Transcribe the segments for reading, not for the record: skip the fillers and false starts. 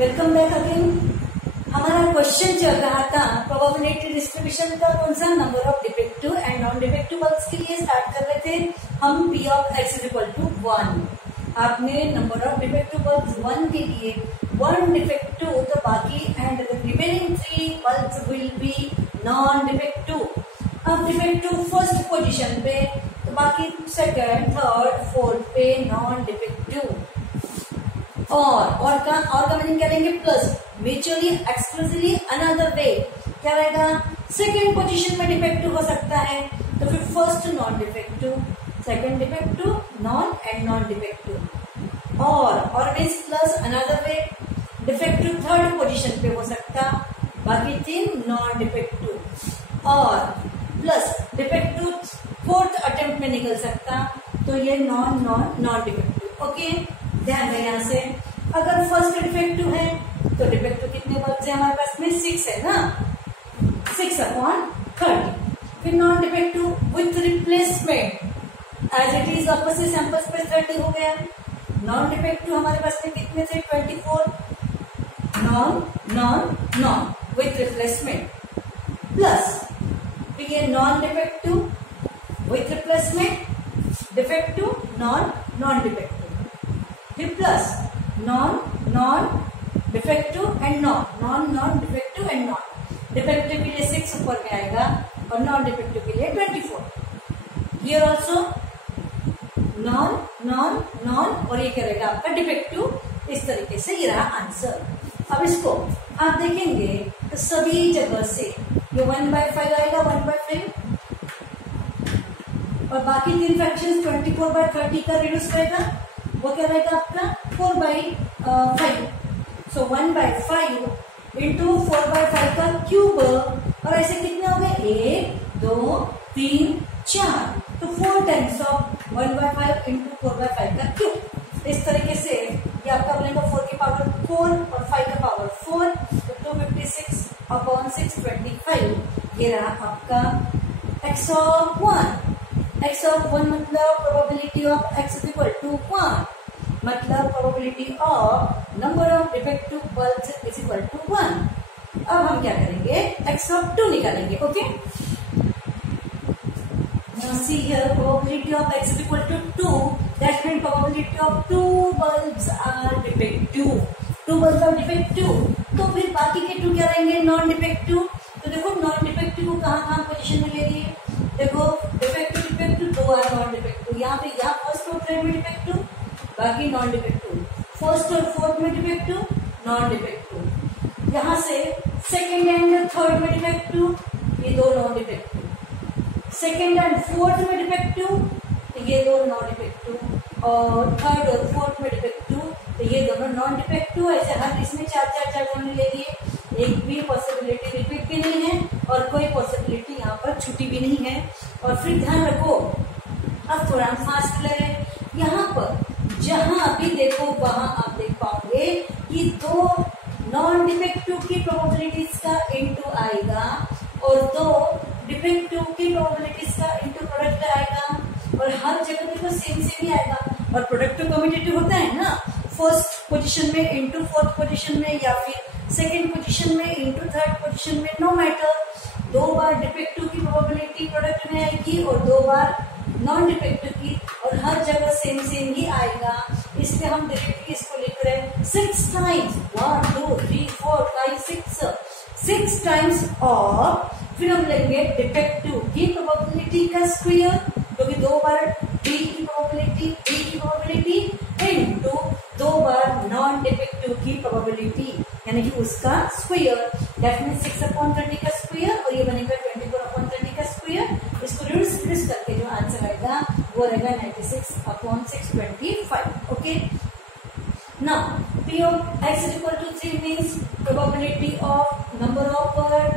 Welcome back again. हमारा question चल रहा था प्रोबेबिलिटी डिस्ट्रीब्यूशन का, कौन सा, number of defective and non defective bulbs के लिए स्टार्ट कर रहे थे हम P of x is equal to 1। आपने नंबर ऑफ डिफेक्टिव बल्ब्स 1 के लिए 1 डिफेक्टिव, तो बाकी and remaining 3 bulbs will be non defective. अब डिफेक्टिव फर्स्ट पोजीशन पे, तो बाकी सेकंड, थर्ड, फोर्थ पे नॉन डिफेक्टिव। और का मीनिंग क्या लेंगे, plus, mutually exclusively another way क्या रहेगा, सेकंड पोजीशन में डिफेक्टिव हो सकता है, तो फिर first non defective, second defective, non and non defective. और means plus another way defective third position पे हो सकता, बाकी 3 नॉन डिफेक्टिव। और प्लस डिफेक्टिव फोर्थ अटेम्प्ट में निकल सकता, तो ये नॉन डिफेक्टिव। ओके, ध्यान रहे यहाँ से, अगर फर्स्ट डिफेक्टिव है तो डिफेक्टिव कितने बल्ब्स है हमारे पास में, 6 है ना, 6/30। फिर non defective with replacement as it is opposite samples पे 30 हो गया। नॉन डिफेक्टिव हमारे पास में कितने थे, 24। नॉन विथ रिप्लेसमेंट प्लस, फिर ये non defective with replacement, defective, non defective, फिर plus non defective and non defective and non defective के लिए 6 ऊपर में आएगा और नॉन डिफेक्टिव के लिए 24। हियर ऑल्सो नॉन और ये करेगा आपका डिफेक्टिव। इस तरीके से ये रहा आंसर। अब इसको आप देखेंगे तो सभी जगह से ये 1/5 आएगा, 1/5, और बाकी 3 फ्रैक्शंस 24/30 का रिड्यूस रहेगा, वो क्या रहेगा आपका 4/5। सो 1/5 इंटू 4/5 का क्यूब, और ऐसे कितने हो गए, 1 2 3 4, तो 4 टाइम्स ऑफ 1/5 इंटू 4/5 का क्यूब। इस तरीके से ये आपका बनेगा 4 की पावर 4 और 5 का पावर 4, तो 256/625। ये रहा आपका x of 1। x of 1 मतलब probability of x is equal to 1, मतलब probability of number of defective bulbs is equal to 1। अब हम क्या करेंगे, x of 2 निकालेंगे। Okay, now see here probability of x is equal to 2, that means probability of 2 bulbs are defective। 2 bulbs are defective, तो फिर बाकी के 2 क्या रहेंगे, नॉन डिफेक्टिव। तो देखो नॉन डिफेक्टिव को कहाँ पोजीशन में ले लिए, देखो डिफेक्टिव 2 आर नॉन डिफेक्टिव, यहाँ फर्स्ट और थर्ड में डिफेक्टिव, बाकी नॉन डिफेक्टिव, फर्स्ट और फोर्थ में डिफेक्टिव, नॉन डिफेक्टिव। यहाँ से सेकेंड एंड थर्ड में डिफेक्टिव, ये 2 non defective, second and fourth में डिफेक्टिव, तो ये 2 नॉन डिफेक्टिव, और थर्ड और फोर्थ में डिफेक्टिव, तो ये दोनों नॉन डिफेक्टिव। ऐसे हर इसमें 4 हमने ले लिए, एक भी पॉसिबिलिटी रिपीट भी नहीं है और कोई पॉसिबिलिटी यहाँ पर छुट्टी भी नहीं है। और फिर ध्यान रखो, अब थोड़ा फास्ट ले रहे, यहाँ पर जहां भी देखो वहां आप देख पाओगे कि 2 नॉन डिफेक्टिव की प्रोबेबिलिटीज का इनटू आएगा और 2 डिफेक्टिव की प्रोबेबिलिटीज का इनटू प्रोडक्ट आएगा, और हर जगह देखो सेम ही आएगा। और प्रोडक्टिव कम्यूटेटिव होता है ना, फर्स्ट पोजीशन में इनटू फोर्थ पोजीशन में, या फिर सेकेंड पोजीशन में इनटू थर्ड पोजीशन में, नो मैटर। 2 बार डिफेक्टिव की प्रोबेबिलिटी प्रोडक्ट में आएगी और 2 बार नॉन डिफेक्टिव की, और हर जगह सेम ही आएगा। इसलिए हम डायरेक्टली इसको लिख रहे हैं 6 टाइम्स, 1 2 3 4 5 6 टाइम्स ऑफ, फिर हम लेंगे डिफेक्टिव की प्रोबेबिलिटी का स्क्वायर, क्योंकि 2 बार डी की प्रोबेबिलिटी इनटू 2 बार नॉन डिफेक्टिव की प्रोबेबिलिटी, यानी कि उसका स्क्वायर। दैट मींस 6/30 का स्क्वायर, और ये बनेगा 24/30 का स्क्वायर। इसको रिड्यूस करके जो आंसर आएगा वो रहेगा 96/625। Okay, now P of x is equal to 3 means probability of number of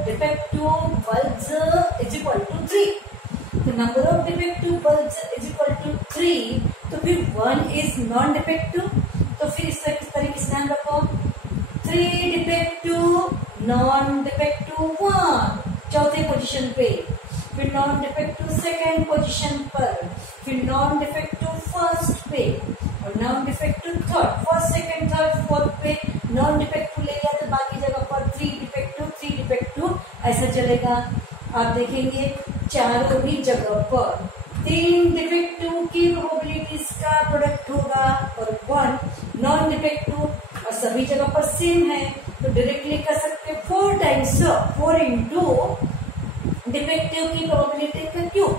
defective bulbs is equal to 3. The number of defective bulbs is equal to 3, तो फिर 1 is non defective, तो फिर इस तरीके से ध्यान रखो, 3 डिफेक्टिव नॉन डिफेक्टिव 1 चौथे पोजीशन पे, फिर नॉन डिफेक्टिव सेकेंड पोजीशन पर, फिर नॉन डिफेक्टिव फर्स्ट पे, और non defective third, first second third fourth पे नॉन डिफेक्टिव ले लिया तो बाकी जगह पर 3 डिफेक्टिव ऐसा चलेगा। आप देखेंगे चारों ही जगह पर 3 डिफेक्टिव की प्रोबेबिलिटीज का प्रोडक्ट होगा और 1 नॉन डिफेक्टिव, और सभी जगह पर सेम है तो डायरेक्टली कर सकते हैं 4 टाइम्स 4 इंटू डिफेक्टिव की प्रोबेबिलिटी का क्यूब,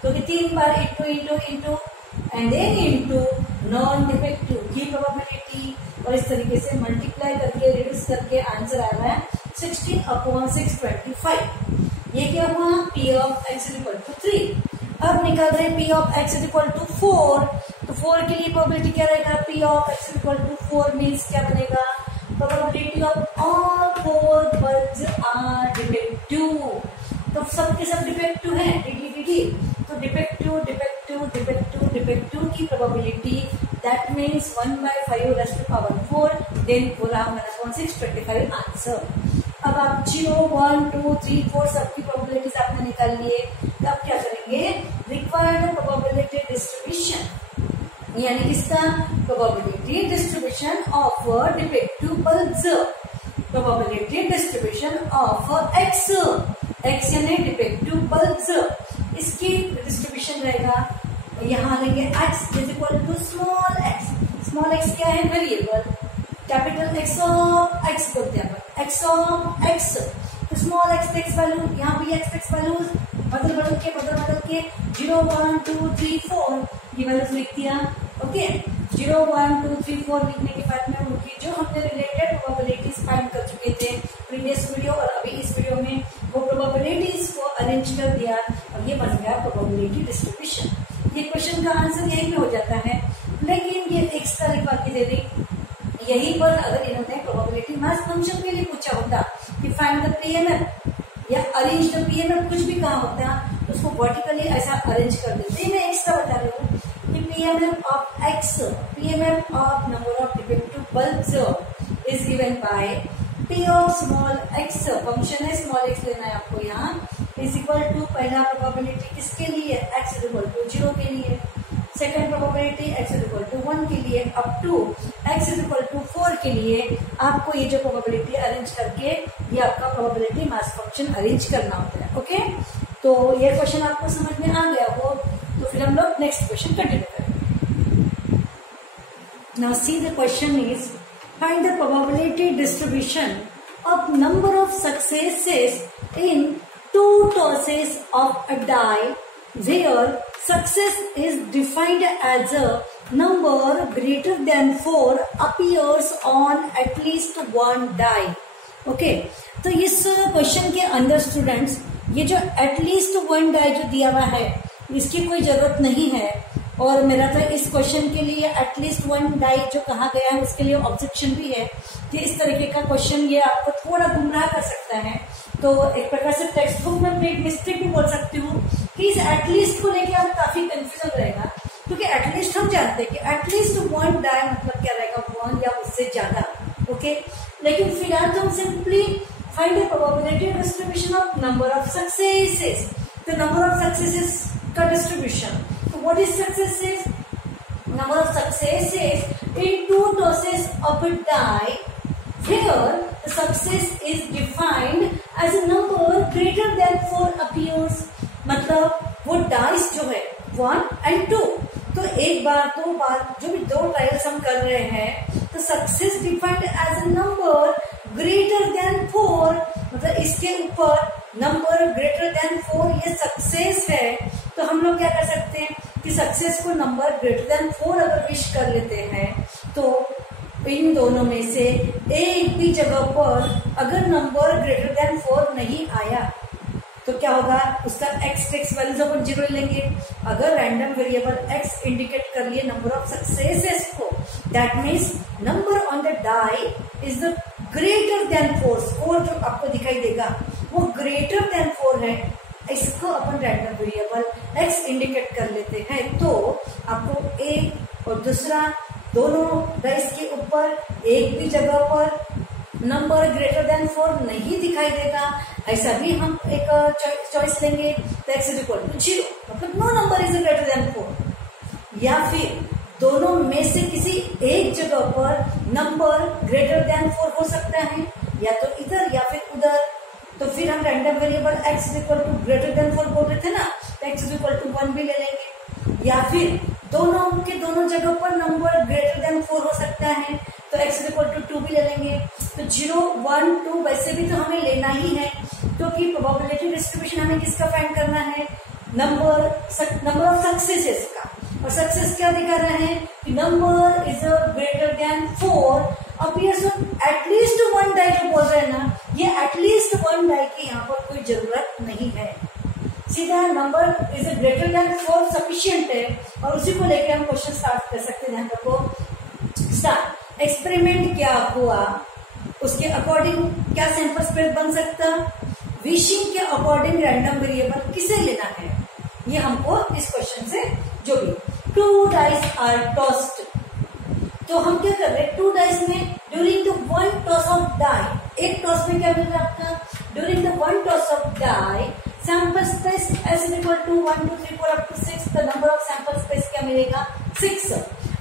क्योंकि 3 बार into and then into non defective की प्रोबेबिलिटी, और इस तरीके से मल्टीप्लाई करके रिड्यूस करके आंसर आ रहा है 16/625। ये क्या हुआ p of x equal to 3। अब निकाल रहे p of x equal to 4, तो 4 के लिए प्रोबेबिलिटी क्या रहेगा, p of x equal to 4 means क्या बनेगा, probability of all 4 bulbs are defective, तो सबके सब डिफेक्टिव है डी, तो डिफेक्टिव की probability that means 1/5⁴, then 4/625 answer. अब आप 0, 1, 2, 3, 4 सबकी प्रोबेबिलिटीज आपने निकाल लिए, तो आप क्या करेंगे, रिक्वायर्ड प्रोबेबिलिटी डिस्ट्रीब्यूशन, यानी किसका, probability distribution of defective bulbs, probability distribution of x यानी डिफेक्टिव बल्ब्स, इसकी डिस्ट्रीब्यूशन रहेगा, यहाँ लेंगे x is equal to small x क्या है, variable, capital X of x बोलते हैं अपन, x ऑफ x, तो स्मॉल x वैल्यू, यहाँ भी x वैल्यू बदल के 0, 1, 2, 3, 4 ये वैल्यूज लिख दिया। ओके, 0, 1, 2, 3, 4 लिखने के बाद में उनकी जो हमने रिलेटेड प्रोबेबिलिटीज फाइंड कर चुके थे प्रीवियस वीडियो और अभी इस वीडियो में, वो प्रोबेबिलिटीज को अरेंज कर दिया और ये बन गया प्रोबेबिलिटी डिस्ट्रीब्यूशन। ये क्वेश्चन का आंसर यही पे हो जाता है, लेकिन ये एक्स्ट्रा लिखवा के दे दी। यहीं पर अगर इन्होंने प्रोबेबिलिटी मास फंक्शन के लिए पूछा होता कि फाइंड द पीएमएफ या अरेंज द पीएमएफ, कुछ भी कहा होता तो उसको वर्टिकली ऐसा अरेंज कर देते। मैं एक्स्ट्रा बता रही हूँ कि PMF of x, PMF of number of defective bulbs is given by P of small x, function है स्मॉल एक्स लेना है आपको यहाँ, इज इक्वल टू पहला प्रोबेबिलिटी किसके लिए, एक्स इज इक्वल टू 0 के लिए, second probability x is equal to 1 के लिए, up to x is equal to 4 के लिए आपको ये जो प्रोबेबिलिटी अरेंज करके ये आपका प्रोबेबिलिटी मास फंक्शन अरेंज करना होता है। ओके, तो ये क्वेश्चन आपको समझ में आ गया हो, तो फिर हम लोग नेक्स्ट क्वेश्चन कंटिन्यू करेंगे। Now see the question is find the probability distribution of number of successes in 2 tosses of a die where success is defined as a number greater than 4 appears on at least one die. Okay, तो इस question के अंदर students ये जो at least 1 die जो दिया हुआ है इसकी कोई जरूरत नहीं है, और मेरा तो इस क्वेश्चन के लिए एटलीस्ट 1 die जो कहा गया है उसके लिए ऑब्जेक्शन भी है कि इस तरीके का क्वेश्चन ये आपको थोड़ा गुमराह कर सकता है। तो एक प्रकार से टेक्स्ट बुक में मैं एक मिस्टेक भी बोल सकती हूँ कि इस एटलीस्ट को लेके हमें काफी कंफ्यूजन रहेगा, क्योंकि एटलीस्ट हम जानते हैं कि एटलीस्ट 1 die मतलब क्या रहेगा, 1 या उससे ज्यादा। ओके, लेकिन फिलहाल तो हम simply find the probability distribution of number of successes, तो नंबर ऑफ सक्सेसेस का डिस्ट्रीब्यूशन, तो what is successes, number of successes in 2 tosses of a die where the success is defined as a number greater than 4 appears, मतलब वो dice जो है 1 and 2, तो एक बार 2 बार जो भी 2 ट्रायल्स हम कर रहे हैं तो success defined as a number greater than 4, मतलब इसके ऊपर नंबर ग्रेटर देन 4 ये सक्सेस है, तो हम लोग क्या कर सकते हैं कि सक्सेस को नंबर ग्रेटर देन 4 अगर विश कर लेते हैं तो इन दोनों में से एक भी जगह पर अगर नंबर ग्रेटर देन 4 नहीं आया तो क्या होगा, उसका x वैल्यूज अपन 0 लेंगे। अगर रैंडम वेरिएबल x इंडिकेट कर लिए नंबर ऑफ सक्सेसेस को, that means number on the die is the greater than 4, score जो आपको दिखाई देगा वो ग्रेटर देन 4 है, इसको अपन रैंडम वेरिएबल x इंडिकेट कर लेते हैं, तो आपको एक और दूसरा दोनों डाइस के ऊपर एक भी जगह पर नंबर ग्रेटर देन 4 नहीं दिखाई देगा। ऐसा भी हम एक चॉइस लेंगे तो x इज इक्वल टू 0, मतलब no number is greater than 4, या फिर दोनों में से किसी एक जगह पर नंबर ग्रेटर देन 4 हो सकता है, या तो इधर या फिर उधर। तो फिर हम random variable x is equal to greater than 4 बोल रहे थे ना, तो x इज इक्वल टू 1 भी ले लेंगे, या फिर दोनों के दोनों जगह पर नंबर ग्रेटर देन 4 हो सकता है, तो x इज इक्वल टू 2 भी ले लेंगे। तो 0, 1, 2 वैसे भी तो हमें लेना ही है, क्योंकि प्रोबेबिलिटी डिस्ट्रीब्यूशन हमें किसका फाइंड करना है, नंबर ऑफ सक्सेसेस का। और सक्सेस क्या दिखा रहे हैं कि number is greater than 4 appears on at least 1 die जो बोल रहे हैं ना, ये एटलीस्ट 1 डाई की यहाँ पर कोई जरूरत नहीं है, सीधा number is greater than 4 sufficient है। और उसी को लेकर हम क्वेश्चन स्टार्ट कर सकते हैं। ध्यान रखो, स्टार्ट एक्सपेरिमेंट क्या हुआ, उसके अकॉर्डिंग क्या सैंपल स्पेस बन सकता, विशिंग के अकॉर्डिंग रैंडम वेरिएबल किसे लेना है, ये हमको इस क्वेश्चन से जो भी 2 डाइस आर टॉस्ड। तो हम क्या कर रहे हैं, 2 डाइस में during the 1 toss of die, एक टॉस में क्या मिल रहा है आपका, during the 1 toss of die sample space s is equal to 1 2 3 4 up to 6, the number of sample space क्या मिलेगा 6।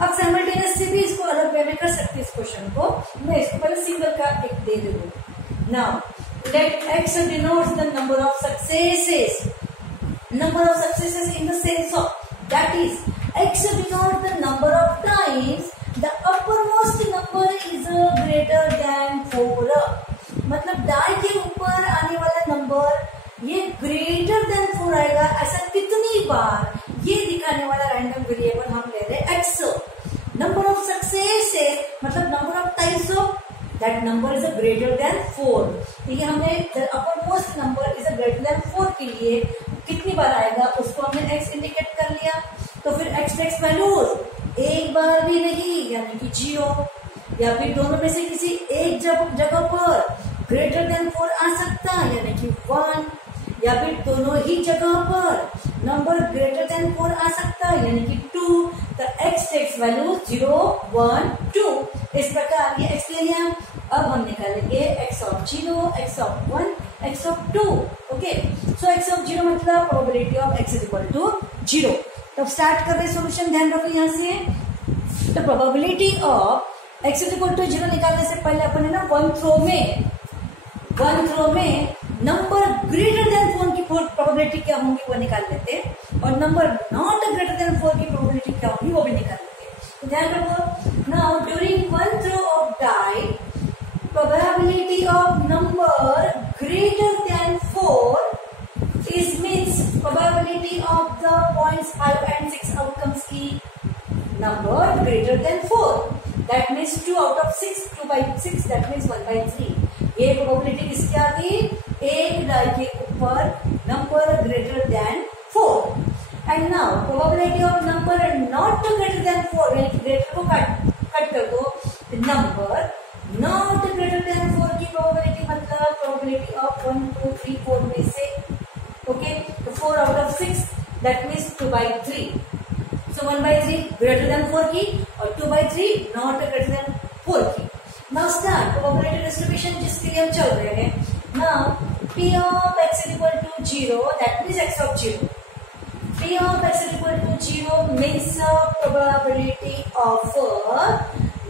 अब साइमल्टेनियस से भी इसको अलग वे में कर सकते हैं इस क्वेश्चन को, मैं इसको पहले सिंगल का एक दे दूंगी। Now let x denotes the number of successes in the sense of, that is x denotes the number of times the uppermost number is greater than 4। मतलब डाई के ऊपर आने वाला नंबर ये ग्रेटर देन 4 आएगा, ऐसा कितनी बार, ये दिखाने वाला रैंडम वेरिएबल हम ले रहे हैं x। नंबर ऑफ सक्सेस है मतलब number of times of that number is greater than 4। तो ये हमने uppermost number is greater than 4 के लिए कितनी बार आएगा उसको हमने x इंडिकेट कर लिया। तो फिर x टेक्स वैल्यूज एक बार भी नहीं, यानी कि 0, या फिर दोनों में से किसी एक जगह पर ग्रेटर देन 4 आ सकता है, यानी कि 1, या फिर दोनों ही जगह पर नंबर ग्रेटर देन 4 आ सकता है, यानी कि 2। तो x टेक्स वैल्यू 0, 1, 2 इस प्रकार ये x ले लिया। अब हम निकालेंगे x of 0, x of 1, x of 2। Okay, so x of 0 मतलब probability of x is equal to 0। तब स्टार्ट कर रहे सोल्यूशन, ध्यान रखो यहाँ से। तो probability of x is equal to 0 निकालने से पहले अपन है ना वन थ्रो में नंबर ग्रेटर देन 4 की प्रोबेबिलिटी क्या होंगी वो निकाल लेते हैं, और नंबर नॉट ग्रेटर देन 4 की प्रोबेबिलिटी क्या होगी वो भी निकाल लेते हैं। तो ध्यान रखो, now during one throw of die probability of number greater than 4 is means probability of the points 5 and 6 outcomes की number greater than 4, that means 2 out of 6, 2 by 6, that means 1 by 3। ये प्रोबेबिलिटी किसकी आ गई, एक die के ऊपर number greater than 4। And now probability of number not greater than 4, यानी greater को cut कर दो, नंबर नॉट ग्रेटर देन 4 की प्रोबेबिलिटी मतलब प्रोबेबिलिटी ऑफ 1 2 3 4 में से, ओके, तो 4 out of 6 that means 2 by 3, so 1 by 3 greater than 4 की और 2 by 3 not greater than 4 की। now start probability distribution जिसके लिए हम चल रहे हैं। now p of x is equal to 0, that means x of 0, p of x is equal to 0 means probability of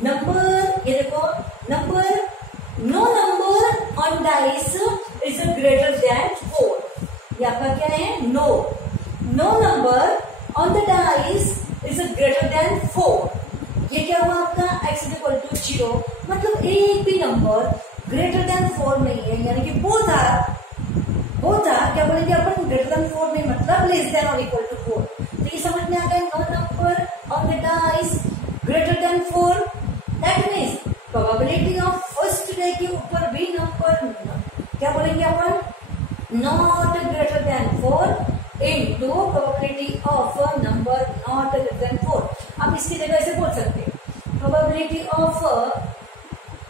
number, ये देखो number, no number on dice is greater than 4। ये आपका क्या है, no number on the dice is greater than 4। ये क्या हुआ आपका x इज इक्वल टू 0, मतलब एक भी नंबर ग्रेटर देन 4 नहीं है, यानी कि बोथ आर क्या बोलेंगे अपन, ग्रेटर देन 4 नहीं मतलब लेस देन और इक्वल टू 4। तो ये समझ में आ गया, no number on the dice greater than 4, that means probability of first day के ऊपर भी नंबर क्या बोलेंगे अपन, not greater than 4 into probability of a number not greater than 4। आप इसकी जगह ऐसे बोल सकते हैं, probability of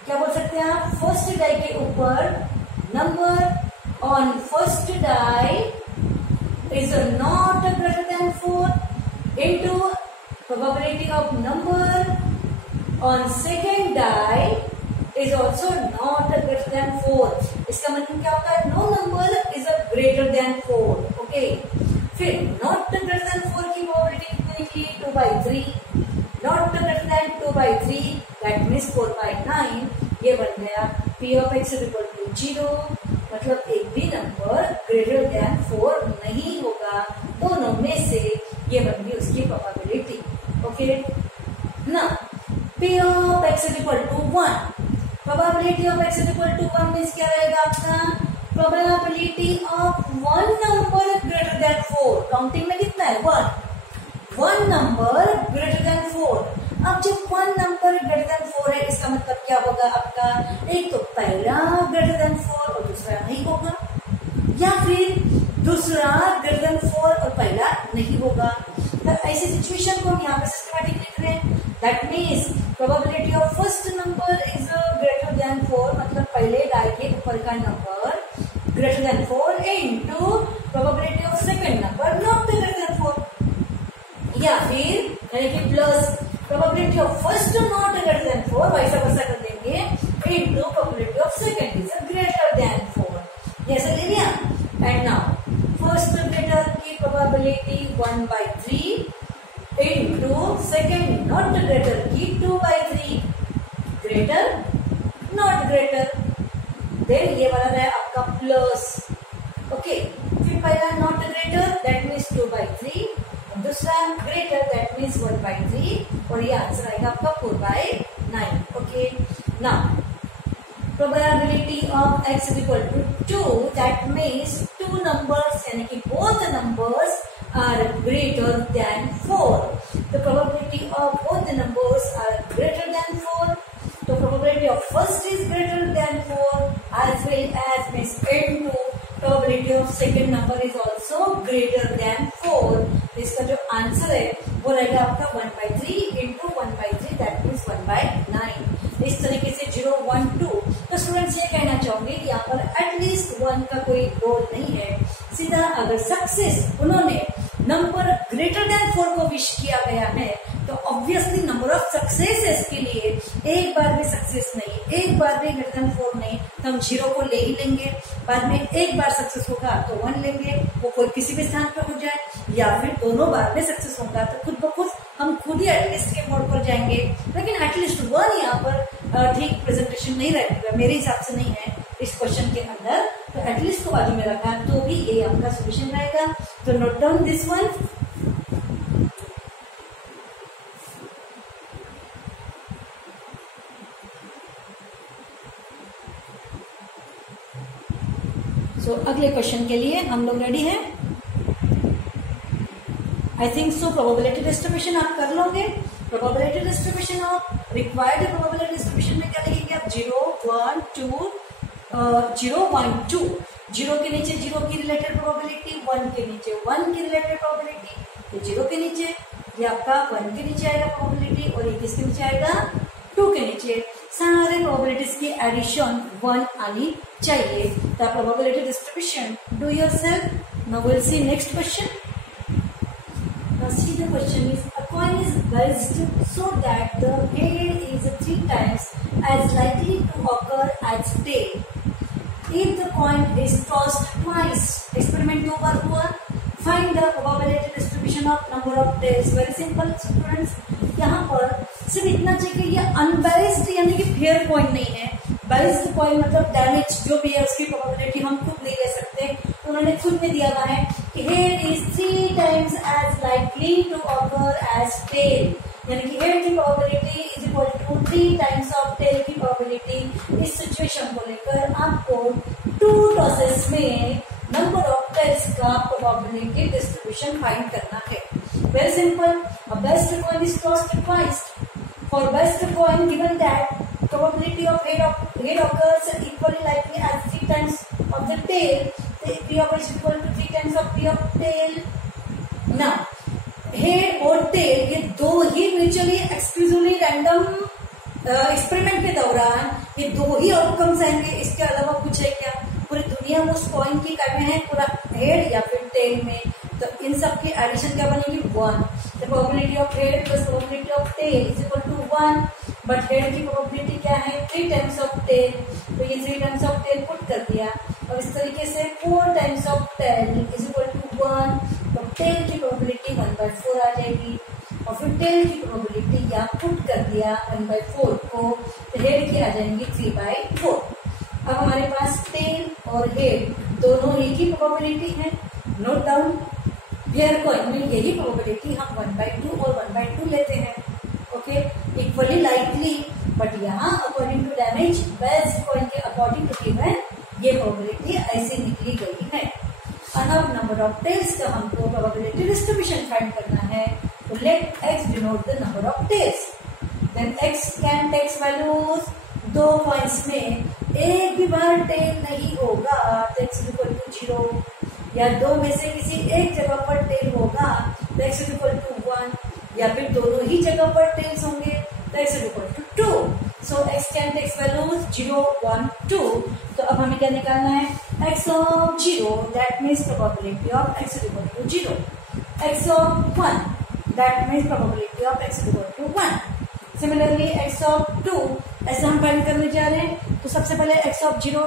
क्या बोल सकते हैं आप, फर्स्ट डाई के ऊपर number on first die is not greater than 4 into probability of number on second die is also not greater than 4। इसका मतलब क्या होता है, no number is greater than 4। Okay, फिर नॉट ग्रेटर देन 4 की probability कितनी निकली, 2 by 3। Not greater than 2/3 that means 4/9, ये बन गया P of x is equal to 0, मतलब एक भी नंबर ग्रेटर देन 4 नहीं होगा। दोनों में से ये बन गई उसकी प्रोबेबिलिटी। ओके ना, P of x is equal to 1, probability of x is equal to 1 means क्या रहेगा आपका, probability of one number greater than 4, counting में कितना है 1, वन नंबर ग्रेटर देन 4। अब जब वन नंबर ग्रेटर देन 4 है, इसका मतलब क्या होगा आपका, एक तो पहला ग्रेटर देन 4 और दूसरा नहीं होगा, या फिर दूसरा ग्रेटर देन 4 और पहला नहीं होगा। तो ऐसी सिचुएशन को हम यहाँ पे सिस्टमैटिक लिख रहे हैं। That means probability of first number is greater than 4, मतलब पहले डाई के ऊपर का number greater than 4 into probability of second number not greater than 4, या फिर यानी कि plus probability of first not greater than 4, वैसा वैसा कर देंगे into probability of second is greater than 4, जैसे ले लिया। एंड नाउ फर्स्ट ग्रेटर की probability 1/3 into second not greater की 2/3, ग्रेटर नॉट ग्रेटर, देन ये वाला है आपका प्लस। ओके, फिर पहला नॉट ग्रेटर दैट मीन्स 2/3, दूसरा ग्रेटर दैट मीन्स 1/3, और ये आंसर आएगा आपका 4/9। Okay, now probability of x is equal to 2, that means two numbers यानी कि both numbers are greater than 4, the probability of both the numbers are greater than 4, so probability of first is greater than 4 as well as means into probability of second number is also greater than 4। इसका जो answer है वो रहेगा आपका 1/3 into 1/3 that means 1/9। इस तरीके से 0, 1, 2। तो स्टूडेंट्स ये कहना चाहूंगी कि यहाँ पर एटलीस्ट 1 का कोई रोल नहीं है, सीधा अगर सक्सेस उन्होंने नंबर ग्रेटर देन 4 को विश किया गया है तो ऑब्वियसली नंबर ऑफ सक्सेसेस के लिए एक बार भी सक्सेस नहीं, एक बार भी ग्रेटर देन 4 नहीं, तो हम 0 को ले ही लेंगे। बाद में एक बार सक्सेस होगा तो 1 लेंगे, वो कोई किसी भी स्थान पर हो जाए, या फिर दोनों बार में सक्सेस होगा तो खुद ब खुद हम खुद ही एटलीस्ट के मोड पर जाएंगे। लेकिन एटलीस्ट 1 यहाँ पर ठीक प्रेजेंटेशन नहीं रहेगा, मेरे हिसाब से नहीं है इस क्वेश्चन के अंदर, तो एटलीस्ट को बाजू में रखा तो भी ये आपका सोल्यूशन रहेगा। तो नोट डाउन दिस वन। सो अगले क्वेश्चन के लिए हम लोग रेडी हैं? I think so. Probability distribution आप कर लोगे। Probability distribution of required probability distribution में क्या लिखेंगे आप? 0, 1, 2, 0, 1, 2। 0 के नीचे 0 की रिलेटेड प्रोबेबिलिटी, 1 के नीचे 1 की रिलेटेड प्रोबेबिलिटी, ये 0 के नीचे, ये आपका 1 के नीचे आएगा प्रोबेबिलिटी, और ये किसके नीचे आएगा? 2 के नीचे। सारे प्रोबेबिलिटीज की एडिशन 1 आनी चाहिए। The probability distribution do yourself. Now will see next question. Now see the question is, a coin is buzzed so that the head is 3 times as likely to occur as tail. If the coin is tossed twice, experiment 2 बार हुआ, find the probability distribution of number of tails. Very simple students, यहाँ पर सिर्फ इतना चाहिए कि ये unbalanced यानी कि फेयर कॉइन नहीं है। बैलेंस्ड कॉइन मतलब डैमेज जो भी है उसकी प्रोबेबिलिटी हम खुद नहीं ले सकते, तो उन्होंने खुद में दिया हुआ है कि head is 3 times as likely to occur as tail, यानी कि हेड की probability is equal to 3 times of tail की प्रोबेबिलिटी। इस सिचुएशन को लेकर आपको 2 टॉसेस में नंबर ऑफ टेल्स का प्रोबेबिलिटी डिस्ट्रीब्यूशन फाइंड करना है। Very simple. A best coin is tossed twice. For best coin, given that probability of head occurs equally likely as 3 times of the tail, the P of is equal to 3 times of P of tail. Now, head और tail ये दो ही mutually exclusively random experiment के दौरान ये दो ही outcomes आएंगे, इसके अलावा कुछ है क्या? पूरी दुनिया उस कॉइन की कर में है, पूरा हेड या फिर टेल में, तो इन सब की एडिशन क्या बनेगी? 1। The probability of head plus probability of tail is equal to 1, but head की probability क्या है? 3 times of tail, तो ये 3 times of tail पुट कर दिया, और इस तरीके से 4 times of tail is equal to 1, तो tail की probability 1/4 आ जाएगी। और फिर टेल की प्रोबेबिलिटी या पुट कर दिया 1/4 को, तो हेड की आ जाएंगी 3/4। अब हमारे पास टेल और हेड दोनों एक ही प्रोबेबिलिटी है, नोट डाउन। फेयर कॉइन में यही प्रोबेबिलिटी हम 1/2 और 1/2 लेते हैं, ओके, इक्वली लाइकली, बट यहाँ according to damage best coin के अकॉर्डिंग टू गिवन ये प्रोबेबिलिटी ऐसी निकली गई है। अब नंबर ऑफ टेल्स का हमको प्रोबेबिलिटी डिस्ट्रीब्यूशन फाइंड करना है, तो let x denote the number of tails, then x can takes values, दो पॉइंट्स में एक भी बार टेल नहीं होगा तो x इक्वल टू 0, या दो में से किसी एक जगह पर टेल होगा तो x इक्वल टू 1, या फिर दोनों ही जगह पर टेल्स होंगे तो x equal to 2। So x can takes values 0, 1, 2। तो अब हमें क्या निकालना है, x of 0 that means probability of x equal to 0, x of 1 that means probability of x equal to 1। Similarly x of 2 ऐसा हम फाइंड करने जा रहे हैं, तो सबसे पहले x of 0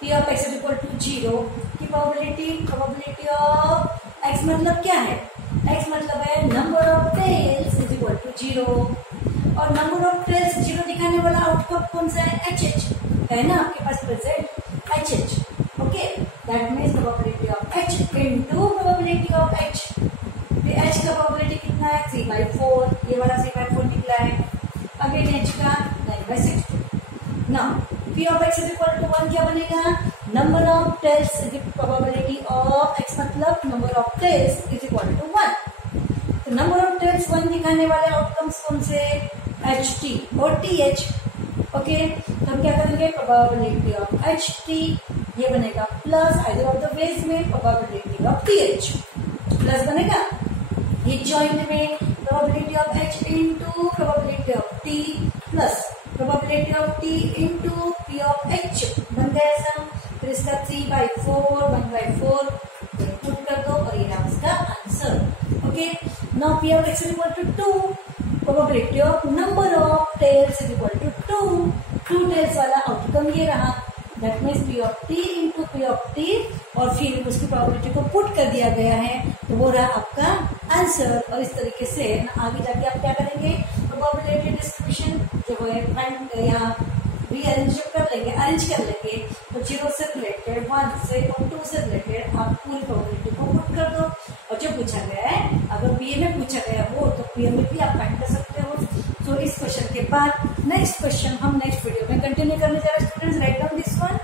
p of x equal to 0 की प्रोबेबिलिटी ऑफ x मतलब क्या है, x मतलब है number of tails is equal to 0, और नंबर ऑफ टेल्स 0 दिखाने वाला आउटकम कौन सा है, HH है ना आपके पास present HH, okay, that means probability of H into probability of H। H का प्रोबेबिलिटी कितना है, 3/4, ये वाला 3/4 निकला है। अगेन H का 9/60। Now P of x is equal to 1 क्या बनेगा, number of tails probability of x मतलब number of tails is equal to 1। तो नंबर ऑफ टेल्स 1 दिखाने वाले आउटकम्स कौन से, HT और TH, ओके। तो हम क्या करेंगे, प्रोबेबिलिटी ऑफ HT ये बनेगा plus either of the ways में प्रोबेबिलिटी ऑफ TH, प्लस बनेगा ये जॉइंट में probability of H into probability of T plus probability of T into P of H बन गया ऐसा। फिर इसका 3/4, 1/4 पुट कर दो और ये रहा उसका answer, okay. Now P of x is equal to 2, probability of number of tails is equal to 2 tails वाला आउटकम ये रहा, that means P of T into P of T, और फिर उसकी प्रोबेबिलिटी को पुट कर दिया गया है, तो वो रहा आपका आंसर। और इस तरीके से आगे जाके आप क्या करेंगे, प्रोबेबिलिटी डिस्ट्रीब्यूशन जो है फाइंड यहाँ रीअरेंज कर लेंगे, अरेंज कर लेंगे, तो 0 से रिलेटेड 1 से और 2 से रिलेटेड आप पूरी प्रोबेबिलिटी को पुट कर दो, और जो पूछा गया है अगर बीए में पूछा गया हो तो पीए में भी आप फाइंड कर सकते हो। तो इस क्वेश्चन के बाद नेक्स्ट क्वेश्चन हम नेक्स्ट वीडियो में कंटिन्यू करने जा रहे हैं। Students write down this one.